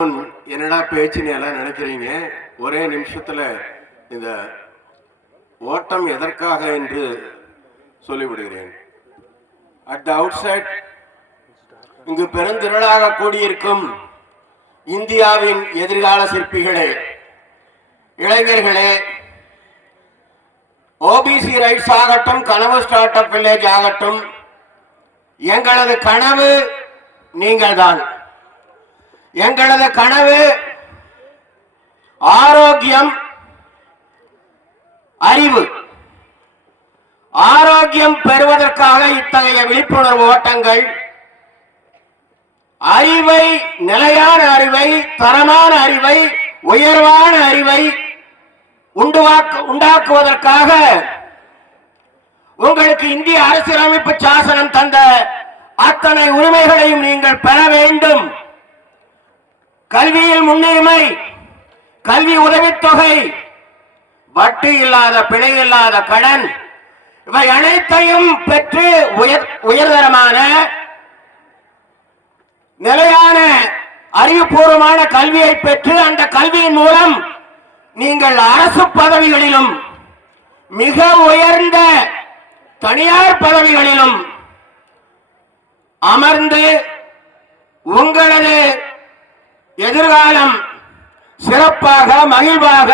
என்னடா பேச்சுன்னு எல்லாம் நினைக்கிறீங்க. ஒரே நிமிஷத்துல இந்த ஓட்டம் எதற்காக என்று சொல்லிவிடுகிறேன். அட் த அவுட்சைட் இங்கு பெருந்திரளாக கூடியிருக்கும் இந்தியாவின் எதிர்கால சிற்பிகளே, இளைஞர்களே, ஓபிசி ரைட்ஸ் ஆகட்டும், கனவு ஸ்டார்ட் அப் வில்லேஜ் ஆகட்டும், எங்களது கனவு நீங்கள்தான். எங்களது கனவு ஆரோக்கியம், அறிவு. ஆரோக்கியம் பெறுவதற்காக இத்தகைய விழிப்புணர்வு ஓட்டங்கள், அறிவை, நிலையான அறிவை, தரமான அறிவை, உயர்வான அறிவை உண்டாக்குவதற்காக உங்களுக்கு இந்திய அரசியலமைப்பு சாசனம் தந்த அத்தனை உரிமைகளையும் நீங்கள் பெற வேண்டும். கல்வியில் முன்னுரிமை, கல்வி உதவித்தொகை, வட்டி இல்லாத, பிழை இல்லாத கடன், இவை அனைத்தையும் பெற்று உயர்தரமான நிலையான அறிவுபூர்வமான கல்வியை பெற்று அந்த கல்வியின் மூலம் நீங்கள் அரசு பதவிகளிலும் மிக உயர்ந்த தனியார் பதவிகளிலும் அமர்ந்து உங்களது எதிர்காலம் சிறப்பாக, மகிழ்வாக,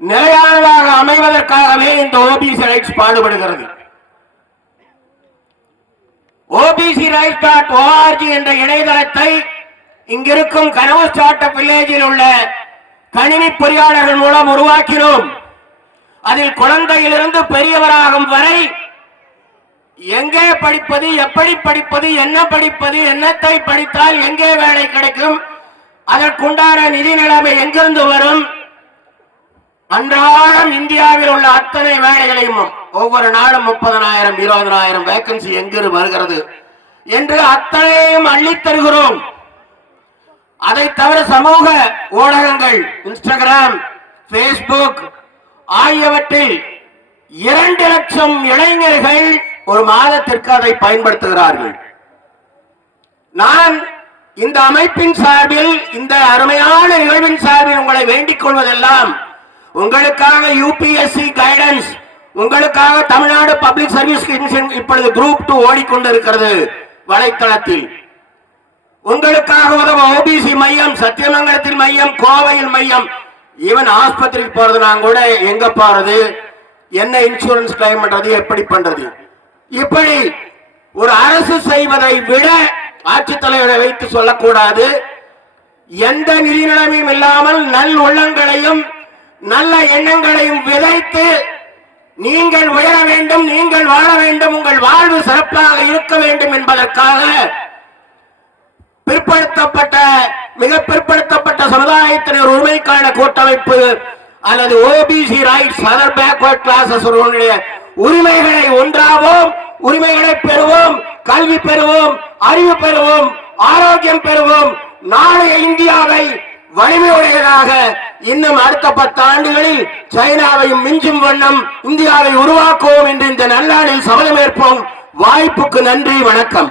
நிலையானதாக அமைவதற்காகவே இந்த ஓபிசி ரைட்ஸ் பாடுபடுகிறது. OBCRights.org என்ற இணையதளத்தை இங்கிருக்கும் கனவு ஸ்டார்ட் அப் வில்லேஜில் உள்ள கணினி பொறியாளர்கள் மூலம் உருவாக்கினோம். அதில் குழந்தையிலிருந்து பெரியவராகும் வரை எங்கே படிப்பது, எப்படி படிப்பது, என்ன படிப்பது, என்னத்தை படித்தால் எங்கே வேலை கிடைக்கும், அதற்குண்டான நிதி நிலைமை எங்கிருந்து வரும், அன்றாடம் இந்தியாவில் உள்ள அத்தனை வேலைகளையும் ஒவ்வொரு நாளும் 30,000 20,000 வேகன்சி எங்கிருந்து வருகிறது என்று அத்தனையும் அள்ளித் தருகிறோம். அதை தவிர சமூக ஊடகங்கள், இன்ஸ்டாகிராம், பேஸ்புக் ஆகியவற்றில் 2 லட்சம் இளைஞர்கள் ஒரு மாதத்திற்கு அதை பயன்படுத்துகிறார்கள். நான் இந்த அமைப்பின் சார்பில், இந்த அருமையான நிகழ்வின் சார்பில் உங்களை வேண்டிக் கொள்வதெல்லாம், உங்களுக்காக யூபிஎஸ்சி கைடன்ஸ், உங்களுக்காக தமிழ்நாடு பப்ளிக் சர்வீஸ் கமிஷன் இப்பொழுது குரூப் 2 ஓடிக்கொண்டிருக்கிறது வலைத்தளத்தில். உங்களுக்காக உதவ ஓபிசி மையம், சத்தியமங்கலத்தில் மையம், கோவையில் மையம், ஈவன் ஆஸ்பத்திரிக்கு போறது நான் கூட எங்க போறது, என்ன இன்சூரன்ஸ் கிளைம் பண்றது, எப்படி பண்றது, இப்படி ஒரு அரசு செய்வதை விட ஆட்சித்தலைவரை வைத்து சொல்லக்கூடாது. எந்த நிதி நிலைமையும் இல்லாமல் நல் உள்ளங்களையும் நல்ல எண்ணங்களையும் விதைத்து நீங்கள் உயர வேண்டும், நீங்கள் வாழ வேண்டும், உங்கள் வாழ்வு சிறப்பாக இருக்க வேண்டும் என்பதற்காக பிற்படுத்தப்பட்ட, மிக பிற்படுத்தப்பட்ட சமுதாயத்தினர் உரிமைக்கான கூட்டமைப்பு அல்லது OBC rights, other backward classes உரிமைகளை ஒன்றாவோம், உரிமைகளை பெறுவோம், கல்வி பெறுவோம், அறிவு பெறுவோம், ஆரோக்கியம் பெறுவோம், நாளைய இந்தியாவை வலிமையுடையதாக இன்னும் அடுத்த 10 ஆண்டுகளில் சைனாவையும் மிஞ்சும் வண்ணம் இந்தியாவை உருவாக்குவோம் என்று இந்த நல்லாளில் சபதமேற்போம். வாய்ப்புக்கு நன்றி, வணக்கம்.